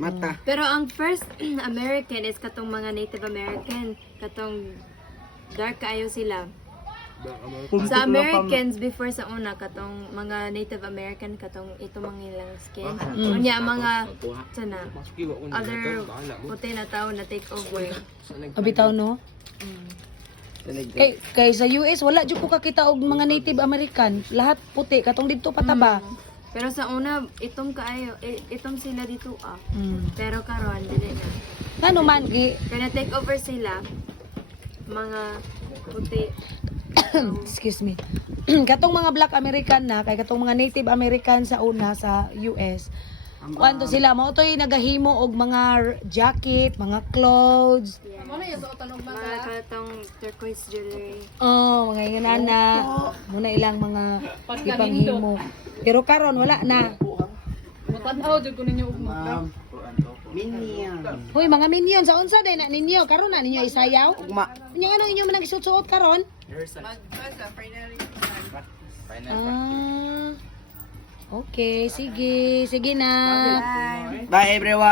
Mata. Pero ang first American is katong mga Native American, katong dark kaayo sila. Sa Americans before sa una katong mga Native American katong ito mga ilang skin. Unya mga sana other puti na tao na take over. Abitaw no? Kay sa US wala jud ko kakita og mga Native American, lahat puti katong didto pataba. Pero sa una itong kaayo itong sila dito Pero karon dili na. Ano man Kaya take over sila mga puti. excuse me. Katong mga Black American na kay katong mga Native American sa una sa US. Kuanto sila mao toy nagahimo og mga jacket, mga clothes. Mga katong turquoise jewelry. Oh, mga inganana. Muna ilang mga ipanghimo. Pero karon wala na. Matanaw jud ko ninyo ugma. Minion. Hoy, mga minion sa unsa day na ninyo? Karon na ninyo isayaw? Ugma. Nya ano inyo man nagsusuot karon? Ah. Okay, sige. Sige na. Bye everyone.